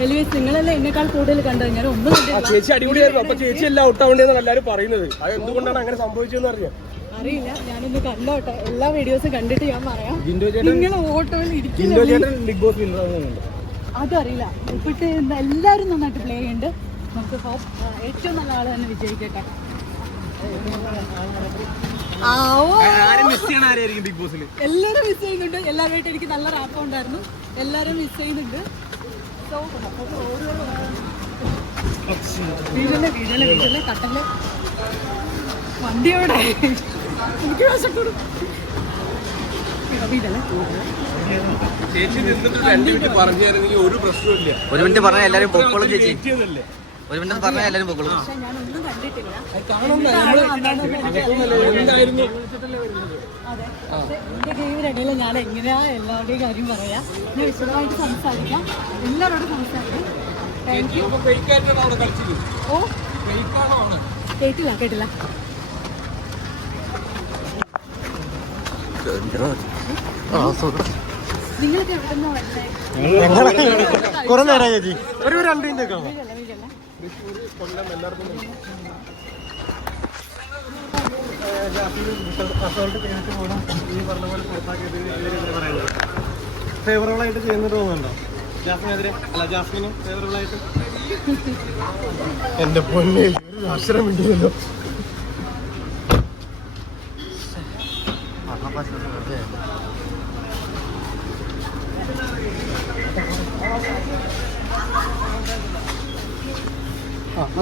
Anyways നിങ്ങളെല്ലാം എന്നെക്കാൾ കൂടുതൽ കണ്ടത് ഞാൻ ഒന്നും ചേച്ചി അടിപൊളിയായിരുന്നു അപ്പൊ ചേച്ചി എല്ലാം ഔട്ട് ആവേണ്ടതെന്ന് എല്ലാവരും പറയുന്നത് അത് എന്തുകൊണ്ടാണ് അങ്ങനെ സംഭവിച്ചതെന്ന് അറിയാം അറിയില്ല ഞാനൊന്ന് കണ്ടോട്ടെ എല്ലാ വീഡിയോസും കണ്ടിട്ട് ഞാൻ പറയാം നിങ്ങൾ ഓട്ടോയിൽ അതറിയില്ല ഇപ്പോഴത്തെ എല്ലാവരും നന്നായിട്ട് പ്ലേ ചെയ്യുന്നുണ്ട് നമുക്ക് ഏറ്റവും നല്ല ആൾ തന്നെ വിജയിക്കട്ടെ ആരും മിസ് ചെയ്യുന്നുണ്ട്. എല്ലാവരുമായിട്ട് എനിക്ക് നല്ല റാപ്പ് ഉണ്ടായിരുന്നു. എല്ലാവരും മിസ് ചെയ്യുന്നുണ്ട്. സോ ഓരോ വീടല്ലേ വീടല്ലേ വീടല്ലേ കട്ടല്ലേ വണ്ടിയോടെ എനിക്ക് വിശക്കുന്നു വീടല്ലേ? ചേച്ചി നിന്നിട്ട് രണ്ട് മിനിറ്റ് പറഞ്ഞായിരുന്നെങ്കിൽ ഒരു പ്രശ്നമില്ല ഒരു മിനിറ്റ് പറഞ്ഞാൽ എല്ലാരും പൊക്കോളും ചേച്ചി. ഒരു മിനിറ്റ് പറഞ്ഞാൽ എല്ലാവരും എന്റെ ഗെയിമിനിടയിൽ ഞാൻ എങ്ങനെയാ എല്ലാവരുടെയും കാര്യം പറയാം ഞാൻ വിശദമായിട്ട് സംസാരിക്കാം. എല്ലാവരോടും സംസാരിക്കാം. താങ്ക് യു ഓ. കേട്ടില്ല കേട്ടില്ല. നിങ്ങൾക്ക് എവിടെ നിന്നാ വരുന്നത് കുറെ നേരം ചേച്ചി. ഒരു രണ്ട് മിനിറ്റ് ഒക്കെ വീടല്ല വീടല്ല ഫേവറബിൾ ആയിട്ട് ചെയ്യുന്നിട്ട് തോന്നുന്നുണ്ടോ ജാസ്മിനെതിരെ അല്ല ജാസ്മിന് ഫേവറബിൾ ആയിട്ട് എന്റെ പൊന്നെ അക്ഷരം വേണ്ടിയല്ലോ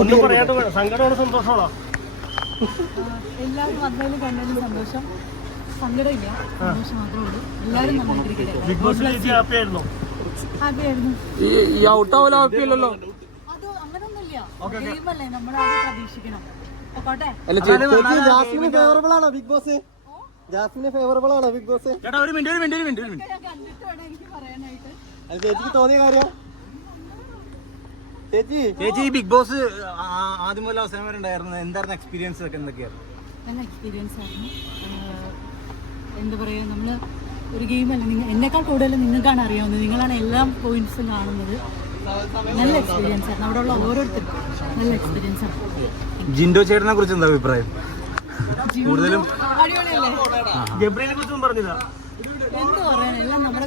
ഒന്നും പറയാത്ത സങ്കടമാണ് സന്തോഷമാണോ? എല്ലാവരും വന്നതിലും കണ്ടതിലും സന്തോഷം. സങ്കടമില്ല. സന്തോഷം മാത്രമേ ഉള്ളൂ. എല്ലാവരും നന്നായിട്ടിരിക്കട്ടെ. ബിഗ് ബോസ് ഹാപ്പി ആയിരുന്നോ ഹാപ്പി ആയിരുന്നു ഈ ഔട്ട് ആവല ഹാപ്പിയല്ലല്ലോ. അത് അങ്ങനൊന്നുമില്ല. ഗെയിമല്ലേ. പ്രതീക്ഷിക്കണം. ജാസ്മിന് ഫേവറബിൾ ആണോ ബിഗ് ബോസ് ജാസ്മിന് ഫേവറബിൾ ആണോ ബിഗ് ബോസ് ചേട്ടാ ഒരു മിനിറ്റ് ഒരു മിനിറ്റ് ഒരു മിനിറ്റ് ഒരു മിനിറ്റ്. കണ്ടിട്ട് വേണം എനിക്ക് പറയാനായിട്ട്. അത് ചേച്ചിക്ക് തോന്നിയ കാര്യം? ചേച്ചി ചേച്ചി ഈ ബിഗ് ബോസ് ആദ്യം മുതൽ അവസാനം വരെ ഉണ്ടായിരുന്നു എന്തായിരുന്നു എക്സ്പീരിയൻസ് ഒക്കെ എന്തൊക്കെയായിരുന്നു? നല്ല എക്സ്പീരിയൻസ് ആയിരുന്നു. എന്താ പറയുക നമ്മൾ ഒരു ഗെയിമല്ല നിങ്ങൾ എന്നെക്കാൾ കൂടുതൽ നിങ്ങൾക്കാണ് അറിയാവുന്നത്. നിങ്ങളാണ് എല്ലാ പോയിന്റ്സും കാണുന്നത്. നല്ല എക്സ്പീരിയൻസ് ആയിരുന്നു. അവിടെ ഉള്ള ഓരോരുത്തർക്കും നല്ല എക്സ്പീരിയൻസ് ആണ് ജിൻഡോ ചേട്ടനെ കുറിച്ച് എന്താ അഭിപ്രായം? കൂടുതലും അടിപൊളിയല്ലേ? ഗബ്രിയെ കുറിച്ചൊന്നും പറഞ്ഞില്ല. എന്ത് പറയാൻ എല്ലാം നമ്മുടെ